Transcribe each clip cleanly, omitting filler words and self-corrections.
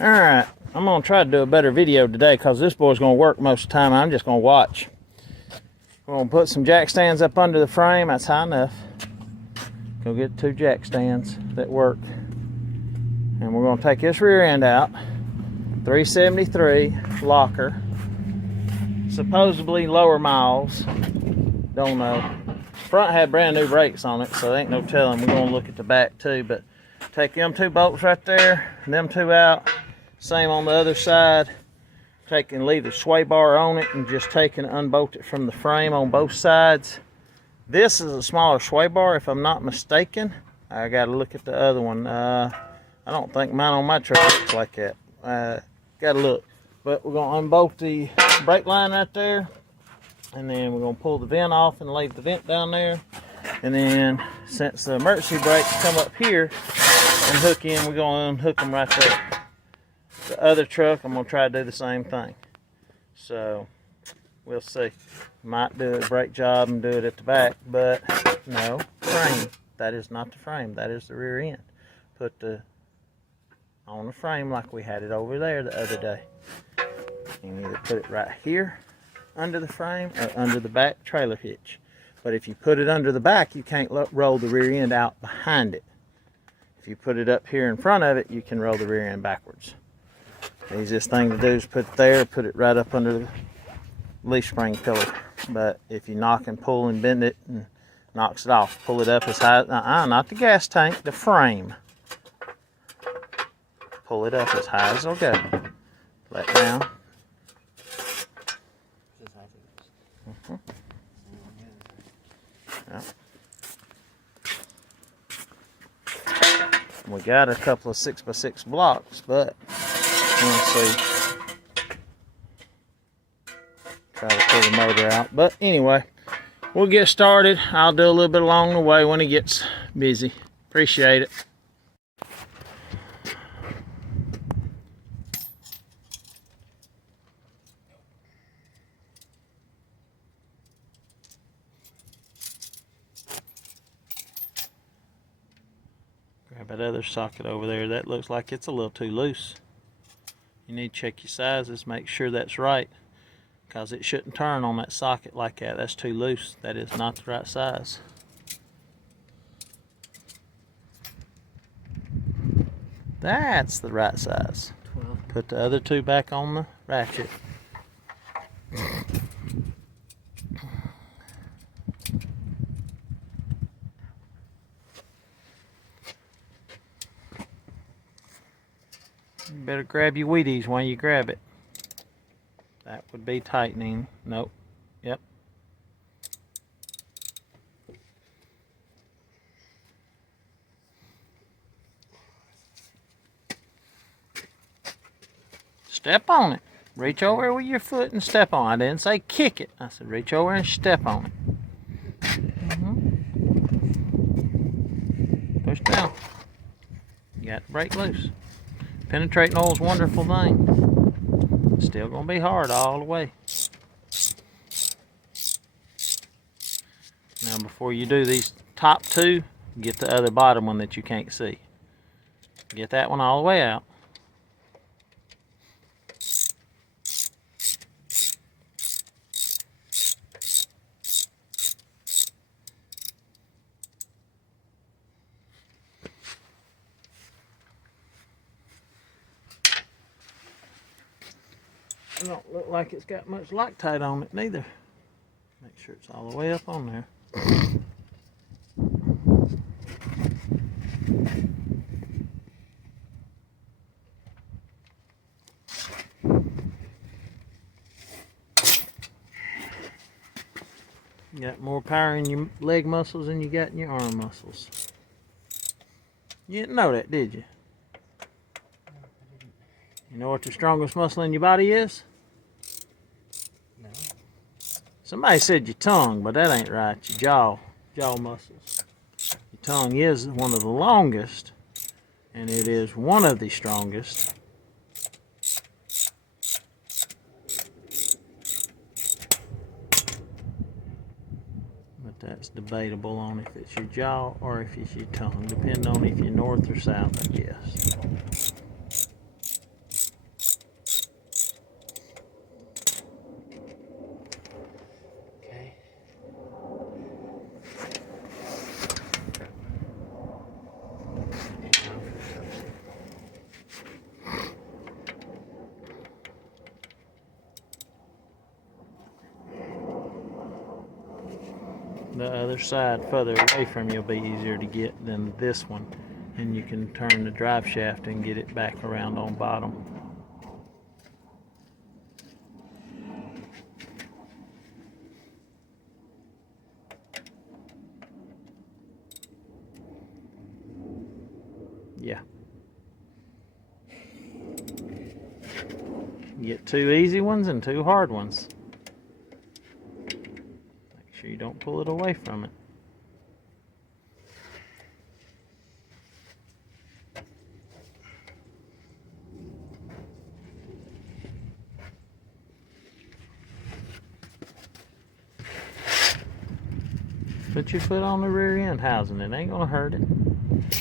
Alright, I'm going to try to do a better video today because this boy's going to work most of the time. I'm just going to watch. We're going to put some jack stands up under the frame. That's high enough. Go get 2 jack stands that work. And we're going to take this rear end out. 373 locker. Supposedly lower miles. Don't know. Front had brand new brakes on it, so there ain't no telling. We're going to look at the back too. But take them 2 bolts right there, and them 2 out. Same on the other side. Leave the sway bar on it and just take and unbolt it from the frame on both sides. This is a smaller sway bar, if I'm not mistaken. I got to look at the other one. I don't think mine on my truck looks like that. Got to look. But we're going to unbolt the brake line right there. And then we're going to pull the vent off and lay the vent down there. And then, since the emergency brakes come up here and hook in, we're going to unhook them right there. The other truck, I'm going to try to do the same thing. So, we'll see. Might do a brake job and do it at the back, but no, frame. That is not the frame. That is the rear end. Put on the frame like we had it over there the other day. You can either put it right here under the frame or under the back trailer hitch. But if you put it under the back, you can't roll the rear end out behind it. If you put it up here in front of it, you can roll the rear end backwards. The easiest thing to do is put it there, put it right up under the leaf spring pillar. But if you knock and pull and bend it and knocks it off, pull it up as high, not the gas tank, the frame. Pull it up as high as it'll go. Let down. Yep. We got a couple of 6x6 blocks, but let's see. Try to pull the motor out. But anyway, we'll get started. I'll do a little bit along the way when it gets busy. Appreciate it. Grab that other socket over there. That looks like it's a little too loose. You need to check your sizes, make sure that's right, because it shouldn't turn on that socket like that. That's too loose. That is not the right size. That's the right size. 12. Put the other 2 back on the ratchet. You better grab your Wheaties while you grab it. That would be tightening. Nope. Yep. Step on it. Reach over with your foot and step on it. I didn't say kick it. I said reach over and step on it. Push down. You got the brake loose. Penetrating oil is a wonderful thing. It's still going to be hard all the way. Now before you do these top 2, get the other bottom one that you can't see. Get that one all the way out. It don't look like it's got much Loctite on it neither. Make sure it's all the way up on there. You got more power in your leg muscles than you got in your arm muscles. You didn't know that, did you? You know what the strongest muscle in your body is? No. Somebody said your tongue, but that ain't right. Your jaw muscles. Your tongue is one of the longest, and it is one of the strongest. But that's debatable on if it's your jaw or if it's your tongue, depending on if you're north or south, I guess. the other side further away from you will be easier to get than this one. And you can turn the drive shaft and get it back around on bottom. Yeah. You get 2 easy ones and 2 hard ones. Make sure you don't pull it away from it. Put your foot on the rear end housing. It ain't gonna hurt it.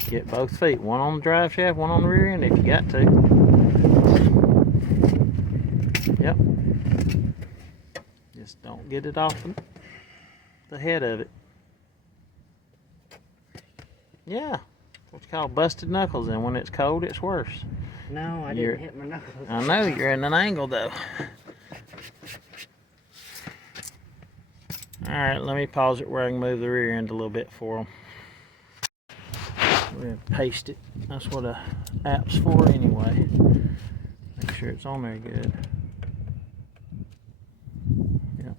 Get both feet, one on the drive shaft, one on the rear end if you got to. Yep. Just don't get it off the head of it. Yeah. What you call busted knuckles, and when it's cold, it's worse. No, I didn't hit my knuckles. I know you're in an angle though. Alright, let me pause it where I can move the rear end a little bit for them. We're going to paste it. That's what a app's for anyway. Make sure it's on there good. Yep.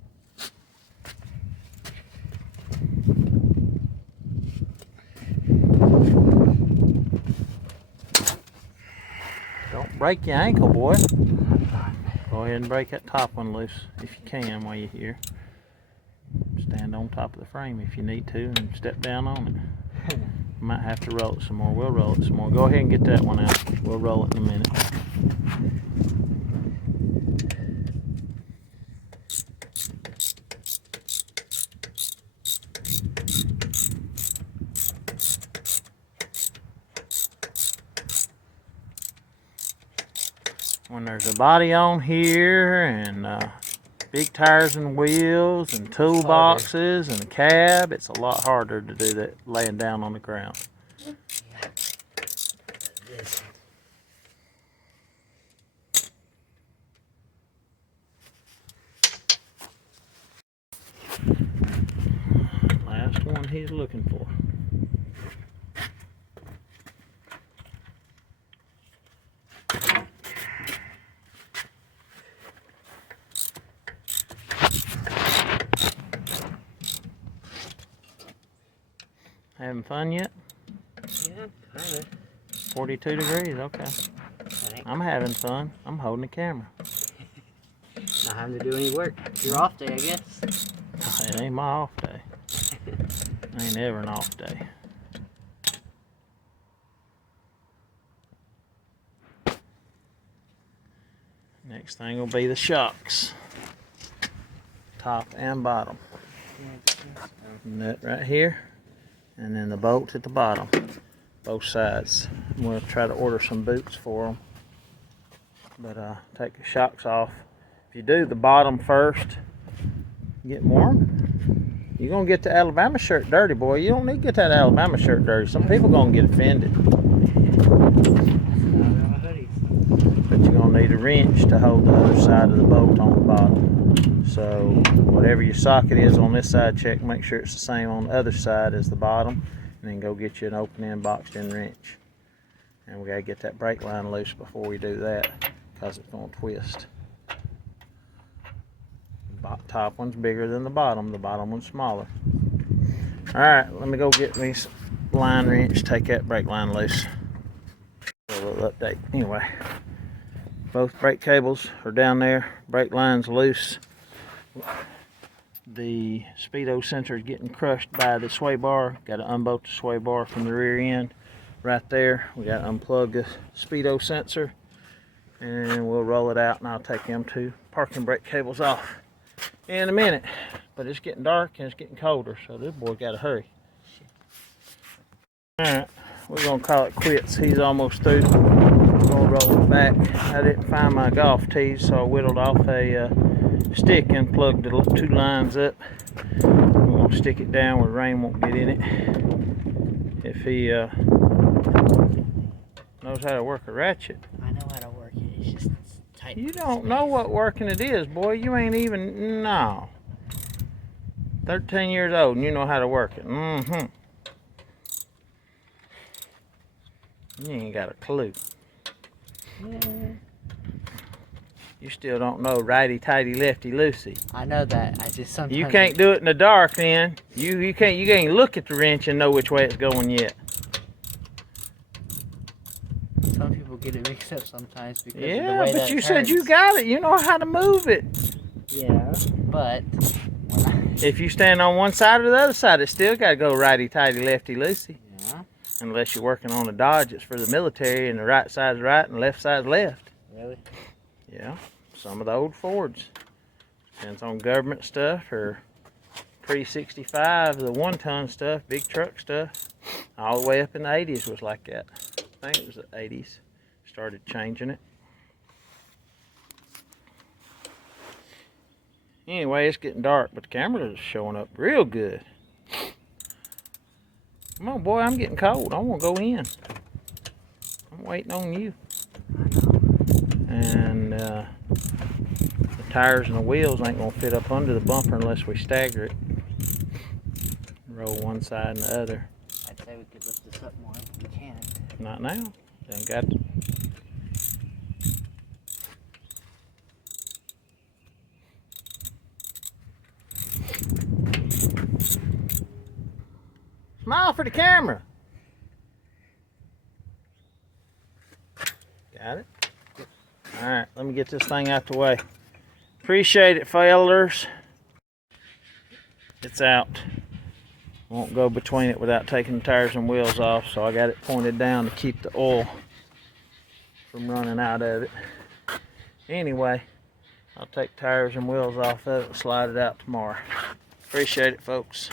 Don't break your ankle, boy. Go ahead and break that top one loose if you can while you're here. Stand on top of the frame if you need to and step down on it. You might have to roll it some more. We'll roll it some more. Go ahead and get that one out. We'll roll it in a minute. When there's a body on here and big tires and wheels and toolboxes and a cab, it's a lot harder to do that laying down on the ground. Yeah. Last one he's looking for. Having fun yet? Yeah, kind of. 42 degrees, okay. I'm having fun. I'm holding the camera. Not having to do any work. Your off day, I guess. It ain't my off day. Ain't ever an off day. Next thing will be the shocks. Top and bottom. Nut right here. And then the bolts at the bottom. Both sides. I'm going to try to order some boots for them. But take the shocks off. If you do the bottom first, get warm, you're going to get the Alabama shirt dirty, boy. You don't need to get that Alabama shirt dirty. Some people are going to get offended. But you're going to need a wrench to hold the other side of the bolt on the bottom. So whatever your socket is on this side, check, make sure it's the same on the other side as the bottom. And then go get you an open end boxed in wrench. And we got to get that brake line loose before we do that, because it's going to twist. The top one's bigger than the bottom one's smaller. Alright, let me go get me some line wrench, take that brake line loose. A little update. Anyway, both brake cables are down there, brake line's loose. The speedo sensor is getting crushed by the sway bar. Got to unbolt the sway bar from the rear end right there. We got to unplug the speedo sensor and we'll roll it out, and I'll take them 2 parking brake cables off in a minute. But it's getting dark and it's getting colder, so this boy got to hurry. Alright, we're going to call it quits. He's almost through. We're going to roll it back. I didn't find my golf tees, so I whittled off a stick and plug the 2 lines up. We're going to stick it down where the rain won't get in it. If he knows how to work a ratchet. I know how to work it. It's just tight. You don't know what working it is, boy. You ain't even, no. 13 years old and you know how to work it. Mm-hmm. You ain't got a clue. Yeah. You still don't know righty-tighty, lefty-loosey. I know that. I just sometimes... You can't do it in the dark then. You can't look at the wrench and know which way it's going yet. Some people get it mixed up sometimes because of the Yeah, way but that you it said you turns. got it. You know how to move it. Yeah, but... If you stand on one side or the other side, it still got to go righty-tighty, lefty-loosey. Yeah. Unless you're working on a Dodge, it's for the military and the right side's right and the left side's left. Really? Yeah, some of the old Fords. Depends on government stuff or pre-65, the 1-ton stuff, big truck stuff. All the way up in the 80s was like that. I think it was the 80s. Started changing it. Anyway, it's getting dark, but the camera is showing up real good. Come on, boy, I'm getting cold. I want to go in. I'm waiting on you. And the tires and the wheels ain't going to fit up under the bumper unless we stagger it. Roll one side and the other. I'd say we could lift this up more, but we can't. Not now. Ain't got to. Smile for the camera. Got it? All right, let me get this thing out the way. Appreciate it, fellers. It's out. Won't go between it without taking the tires and wheels off, so I got it pointed down to keep the oil from running out of it. Anyway, I'll take tires and wheels off of it and slide it out tomorrow. Appreciate it, folks.